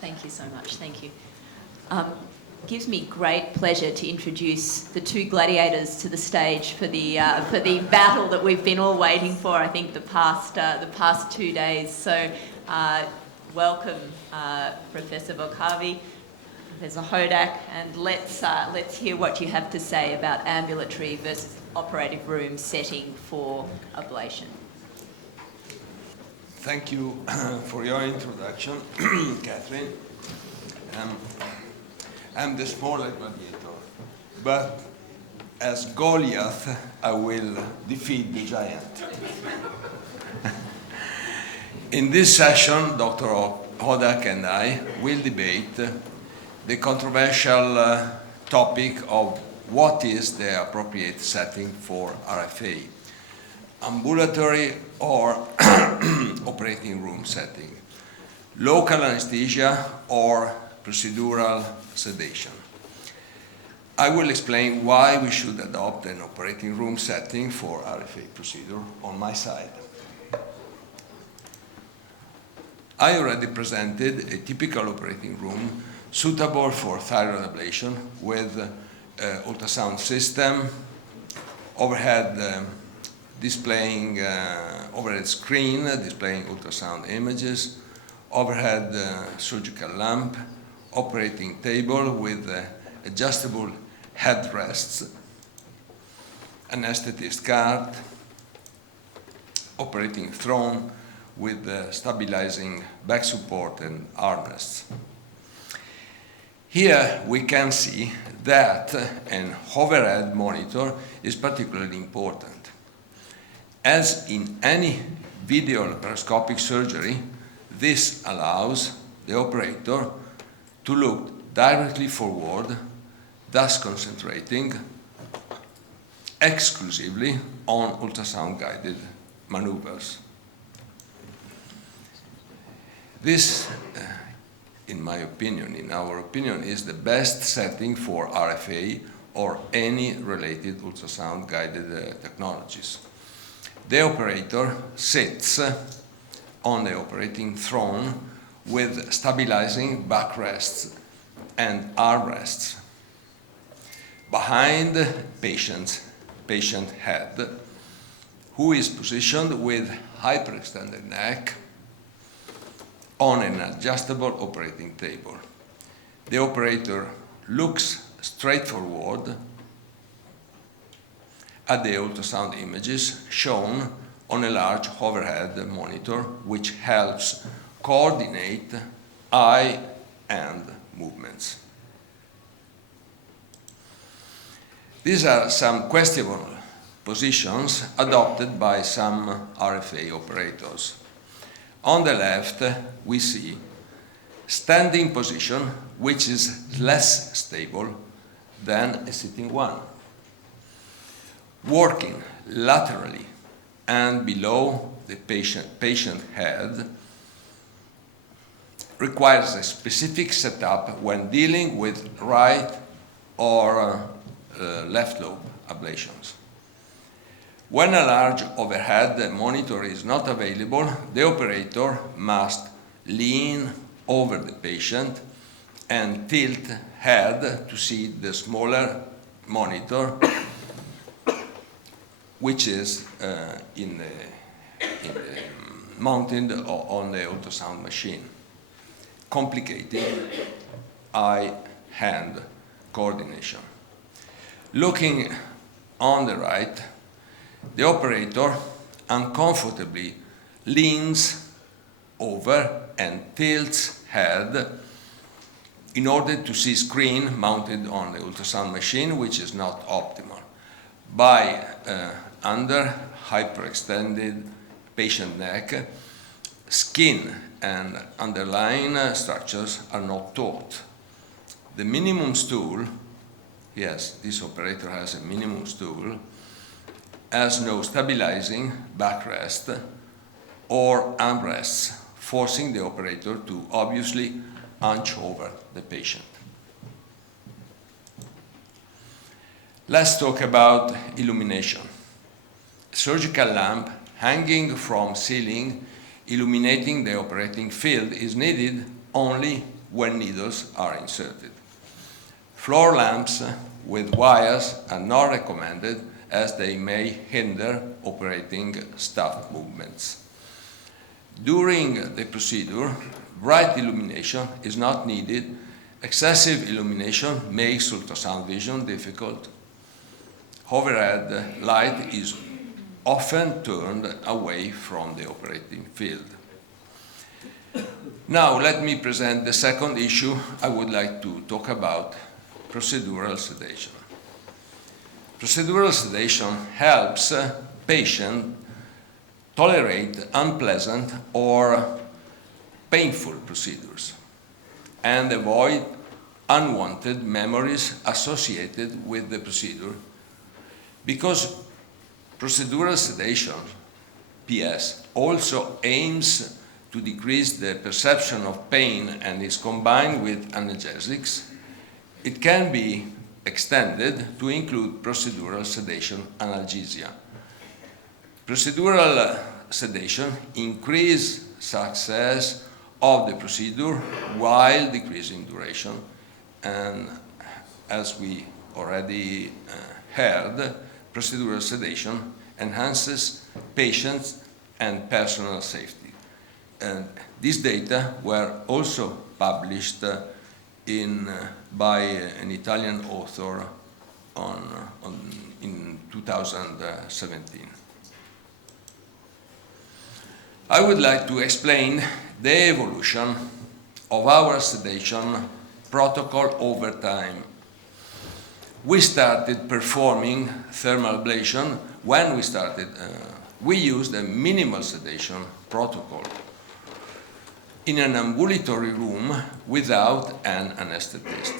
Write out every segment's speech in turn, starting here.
Thank you so much. Thank you. Gives me great pleasure to introduce the two gladiators to the stage for the battle that we've been all waiting for. I think the past 2 days. So, welcome, Professor Valcavi, Professor Hodak, and let's hear what you have to say about ambulatory versus operative room setting for ablation. Thank you for your introduction, Catherine. I'm the smaller gladiator, but as Goliath, I will defeat the giant. In this session, Dr. Hodak and I will debate the controversial topic of what is the appropriate setting for RFA, ambulatory or operating room setting, local anesthesia or procedural sedation. I will explain why we should adopt an operating room setting for RFA procedure on my side. I already presented a typical operating room suitable for thyroid ablation with ultrasound system, overhead screen displaying ultrasound images, overhead surgical lamp, operating table with adjustable headrests, anesthetist cart, operating throne with stabilizing back support and armrests. Here we can see that an overhead monitor is particularly important. As in any video laparoscopic surgery, this allows the operator to look directly forward, thus concentrating exclusively on ultrasound-guided maneuvers. This, in our opinion, is the best setting for RFA or any related ultrasound-guided technologies. The operator sits on the operating throne with stabilizing backrests and armrests. Behind the patient head, who is positioned with hyperextended neck on an adjustable operating table. The operator looks straight forward at the ultrasound images shown on a large overhead monitor, which helps coordinate eye and movements. These are some questionable positions adopted by some RFA operators. On the left, we see standing position, which is less stable than a sitting one. Working laterally and below the patient head requires a specific setup when dealing with right or left lobe ablations. When a large overhead monitor is not available, the operator must lean over the patient and tilt head to see the smaller monitor, which is mounted on the ultrasound machine, complicating eye-hand coordination. Looking on the right, the operator uncomfortably leans over and tilts head in order to see screen mounted on the ultrasound machine, which is not optimal. By under hyperextended patient neck, skin and underlying structures are not taut. The minimum stool, yes, this operator has a minimum stool, has no stabilizing backrest or armrests, forcing the operator to obviously hunch over the patient. Let's talk about illumination. A surgical lamp hanging from ceiling illuminating the operating field is needed only when needles are inserted. Floor lamps with wires are not recommended as they may hinder operating staff movements. During the procedure, bright illumination is not needed. Excessive illumination makes ultrasound vision difficult. Overhead light is often turned away from the operating field. Now let me present the second issue I would like to talk about, procedural sedation. Procedural sedation helps patients tolerate unpleasant or painful procedures and avoid unwanted memories associated with the procedure. Because procedural sedation, PS, also aims to decrease the perception of pain and is combined with analgesics, it can be extended to include procedural sedation analgesia. Procedural sedation increases success of the procedure while decreasing duration, and as we already heard, procedural sedation enhances patients and personal safety. And these data were also published by an Italian author in 2017. I would like to explain the evolution of our sedation protocol over time. We started performing thermal ablation when we used a minimal sedation protocol in an ambulatory room without an anesthetist.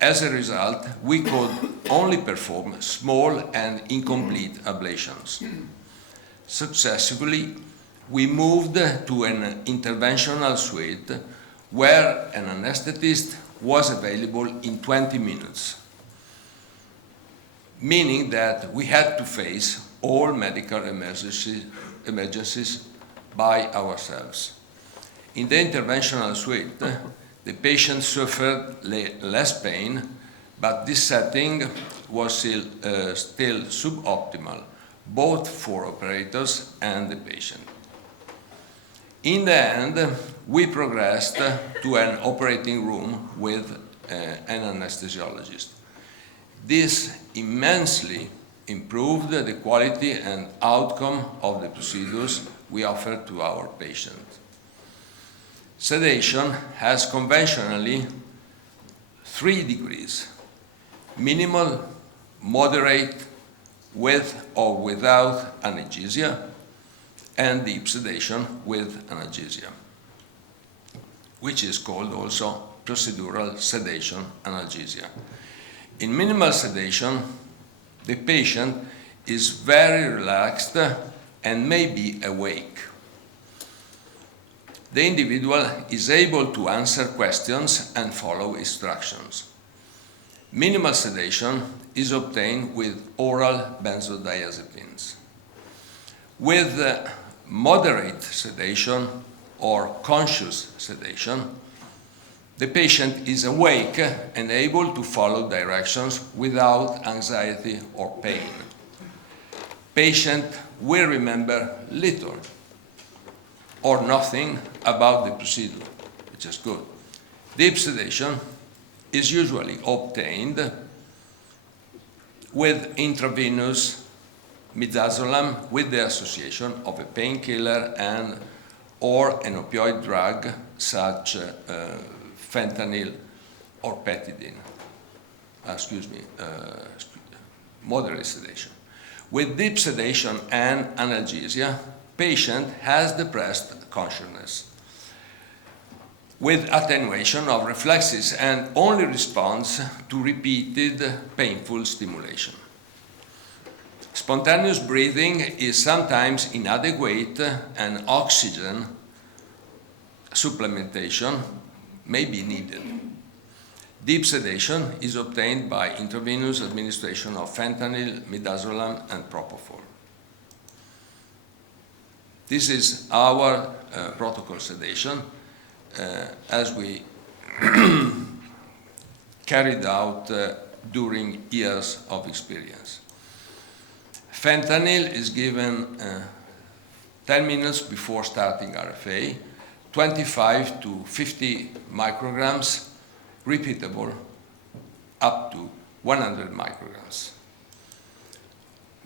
As a result, we could only perform small and incomplete ablations. Successively, we moved to an interventional suite where an anesthetist was available in 20 minutes, meaning that we had to face all medical emergencies by ourselves. In the interventional suite, the patient suffered less pain, but this setting was still suboptimal, both for operators and the patient. In the end, we progressed to an operating room with an anesthesiologist. This immensely improved the quality and outcome of the procedures we offered to our patients. Sedation has conventionally 3 degrees: minimal, moderate, with or without analgesia, and deep sedation with analgesia, which is called also procedural sedation analgesia. In minimal sedation, the patient is very relaxed and may be awake. The individual is able to answer questions and follow instructions. Minimal sedation is obtained with oral benzodiazepines. With moderate sedation or conscious sedation, the patient is awake and able to follow directions without anxiety or pain. Patient will remember little or nothing about the procedure, which is good. Deep sedation is usually obtained with intravenous midazolam with the association of a painkiller and or an opioid drug such fentanyl or petidine. Moderate sedation. With deep sedation and analgesia, patient has depressed consciousness with attenuation of reflexes and only responds to repeated painful stimulation. Spontaneous breathing is sometimes inadequate and oxygen supplementation may be needed. Deep sedation is obtained by intravenous administration of fentanyl, midazolam, and propofol. This is our protocol sedation. as we carried out during years of experience. Fentanyl is given 10 minutes before starting RFA, 25 to 50 micrograms, repeatable up to 100 micrograms.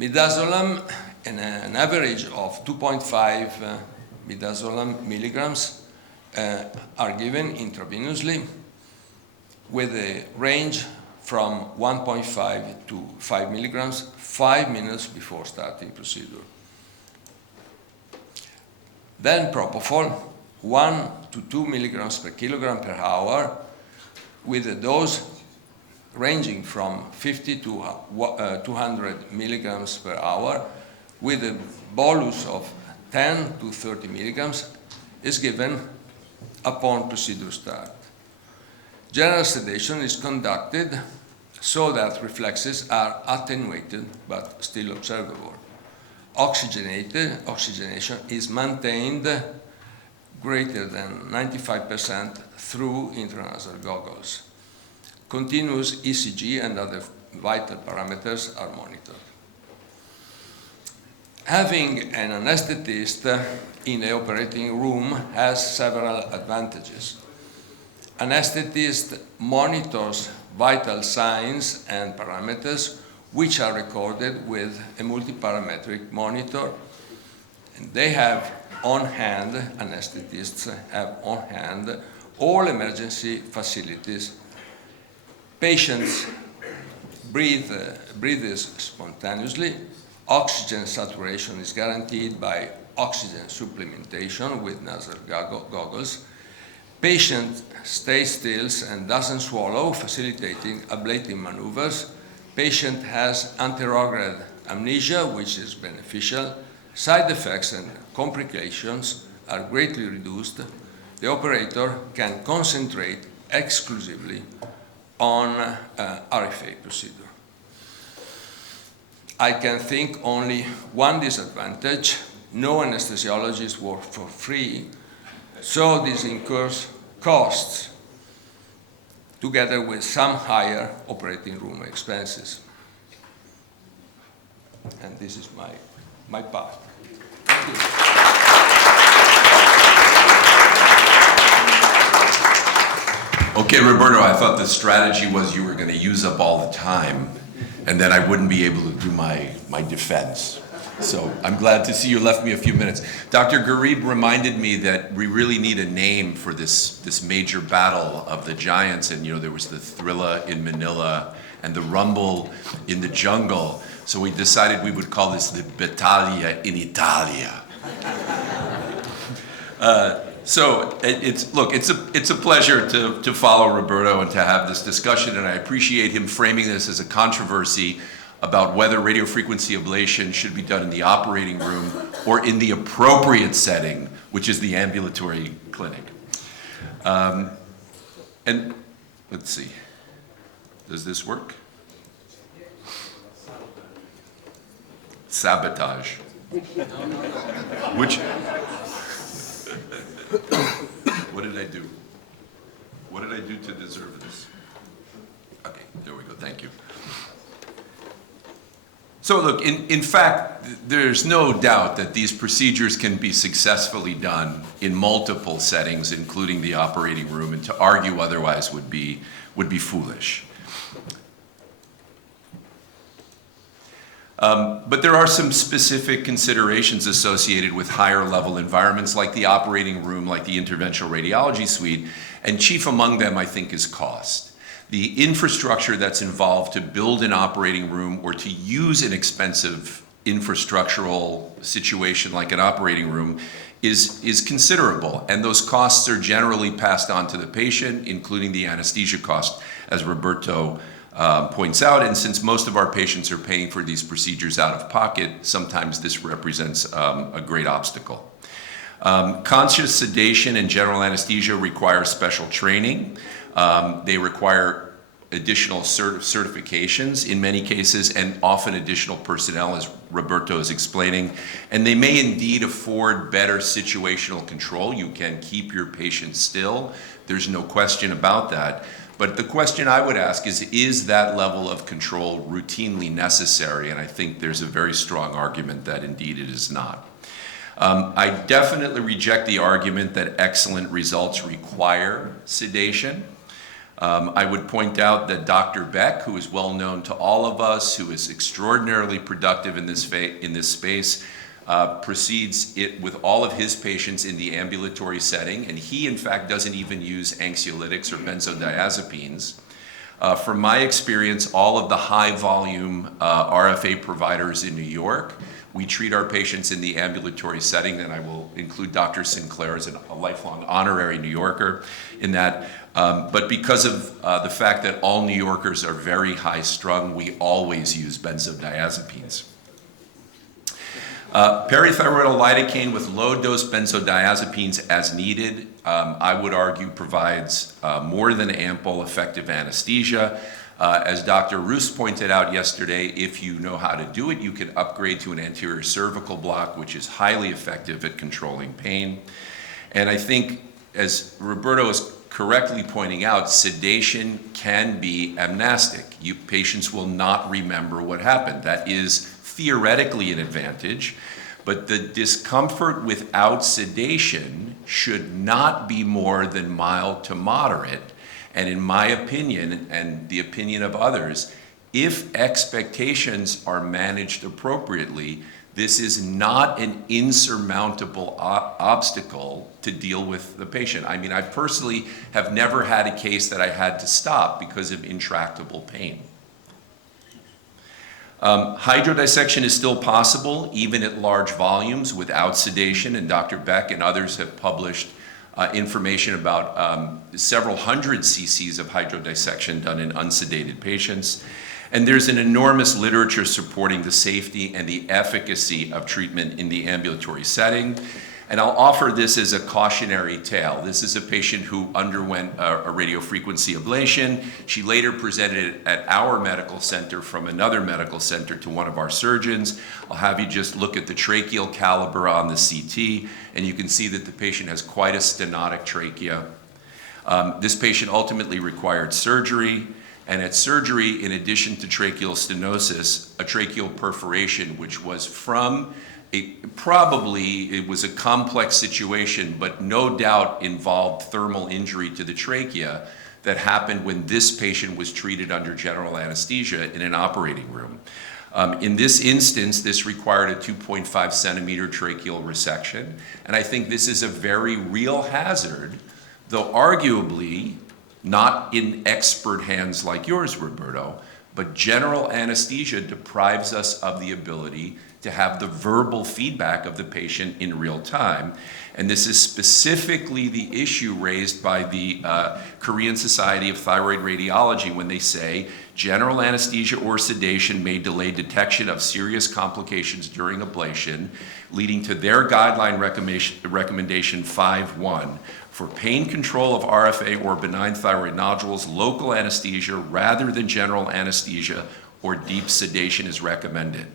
Midazolam, an average of 2.5 midazolam milligrams are given intravenously with a range from 1.5 to 5 milligrams, 5 minutes before starting procedure. Then propofol, 1 to 2 milligrams per kilogram per hour, with a dose ranging from 50 to 200 milligrams per hour, with a bolus of 10 to 30 milligrams, is given upon procedure start. General sedation is conducted so that reflexes are attenuated but still observable. Oxygenation is maintained greater than 95% through intranasal goggles. Continuous ECG and other vital parameters are monitored. Having an anesthetist in the operating room has several advantages. Anesthetist monitors vital signs and parameters which are recorded with a multiparametric monitor. And they have on hand, anesthetists have on hand all emergency facilities. Patients breathes spontaneously. Oxygen saturation is guaranteed by oxygen supplementation with nasal goggles. Patient stays still and doesn't swallow, facilitating ablative maneuvers. Patient has anterograde amnesia, which is beneficial. Side effects and complications are greatly reduced. The operator can concentrate exclusively on RFA procedure. I can think only one disadvantage: no anesthesiologists work for free, so this incurs costs together with some higher operating room expenses. And this is my part. Thank you. Okay, Roberto, I thought the strategy was you were going to use up all the time, and then I wouldn't be able to do my defense. So I'm glad to see you left me a few minutes. Dr. Garib reminded me that we really need a name for this major battle of the giants, and there was the thrilla in Manila and the rumble in the jungle. So we decided we would call this the Battaglia in Italia. So it's a pleasure to follow Roberto and to have this discussion, and I appreciate him framing this as a controversy about whether radiofrequency ablation should be done in the operating room or in the appropriate setting, which is the ambulatory clinic. And let's see, does this work? Sabotage. Which? What did I do? What did I do to deserve this? Okay, there we go, thank you. So look, in fact, there's no doubt that these procedures can be successfully done in multiple settings, including the operating room, and to argue otherwise would be foolish. But there are some specific considerations associated with higher level environments like the operating room, like the interventional radiology suite, and chief among them, I think, is cost. The infrastructure that's involved to build an operating room or to use an expensive infrastructural situation like an operating room is considerable, and those costs are generally passed on to the patient, including the anesthesia cost, as Roberto points out. And since most of our patients are paying for these procedures out of pocket, sometimes this represents a great obstacle. Conscious sedation and general anesthesia require special training. They require additional certifications in many cases, and often additional personnel, as Roberto is explaining. And they may indeed afford better situational control. You can keep your patient still. There's no question about that. But the question I would ask is that level of control routinely necessary? And I think there's a very strong argument that indeed it is not. I definitely reject the argument that excellent results require sedation. I would point out that Dr. Beck, who is well known to all of us, who is extraordinarily productive in this space, proceeds it with all of his patients in the ambulatory setting, and he in fact doesn't even use anxiolytics or benzodiazepines. From my experience, all of the high volume RFA providers in New York, we treat our patients in the ambulatory setting, and I will include Dr. Sinclair as a lifelong honorary New Yorker in that. But because of the fact that all New Yorkers are very high strung, we always use benzodiazepines. Parathyroidal lidocaine with low-dose benzodiazepines as needed, I would argue provides more than ample effective anesthesia. As Dr. Roos pointed out yesterday, if you know how to do it, you can upgrade to an anterior cervical block, which is highly effective at controlling pain. And I think, as Roberto is correctly pointing out, sedation can be amnestic. Patients will not remember what happened. That is theoretically an advantage, but the discomfort without sedation should not be more than mild to moderate. And in my opinion, and the opinion of others, if expectations are managed appropriately, this is not an insurmountable obstacle to deal with the patient. I mean, I personally have never had a case that I had to stop because of intractable pain. Hydrodissection is still possible, even at large volumes, without sedation, and Dr. Beck and others have published information about several hundred cc's of hydrodissection done in unsedated patients. And there's an enormous literature supporting the safety and the efficacy of treatment in the ambulatory setting. And I'll offer this as a cautionary tale. This is a patient who underwent a radiofrequency ablation. She later presented at our medical center from another medical center to one of our surgeons. I'll have you just look at the tracheal caliber on the CT, and you can see that the patient has quite a stenotic trachea. This patient ultimately required surgery, and at surgery, in addition to tracheal stenosis, a tracheal perforation, which was from it was a complex situation, but no doubt involved thermal injury to the trachea that happened when this patient was treated under general anesthesia in an operating room. In this instance, this required a 2.5 centimeter tracheal resection, and I think this is a very real hazard, though arguably not in expert hands like yours, Roberto, but general anesthesia deprives us of the ability to have the verbal feedback of the patient in real time. And this is specifically the issue raised by the Korean Society of Thyroid Radiology when they say general anesthesia or sedation may delay detection of serious complications during ablation, leading to their guideline recommendation 5.1. For pain control of RFA or benign thyroid nodules, local anesthesia rather than general anesthesia or deep sedation is recommended.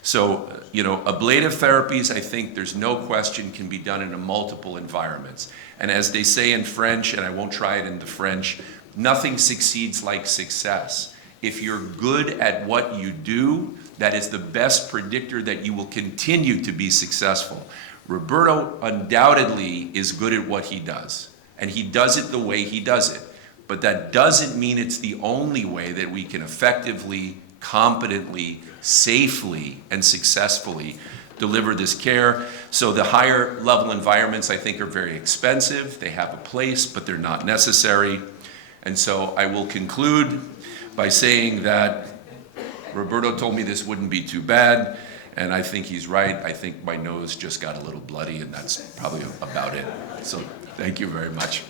So, ablative therapies, I think there's no question, can be done in multiple environments. And as they say in French, and I won't try it in the French, nothing succeeds like success. If you're good at what you do, that is the best predictor that you will continue to be successful. Roberto undoubtedly is good at what he does, and he does it the way he does it. But that doesn't mean it's the only way that we can effectively, competently, safely, and successfully deliver this care. So the higher level environments, I think, are very expensive. They have a place, but they're not necessary. And so I will conclude by saying that Roberto told me this wouldn't be too bad, and I think he's right. I think my nose just got a little bloody, and that's probably about it. So thank you very much.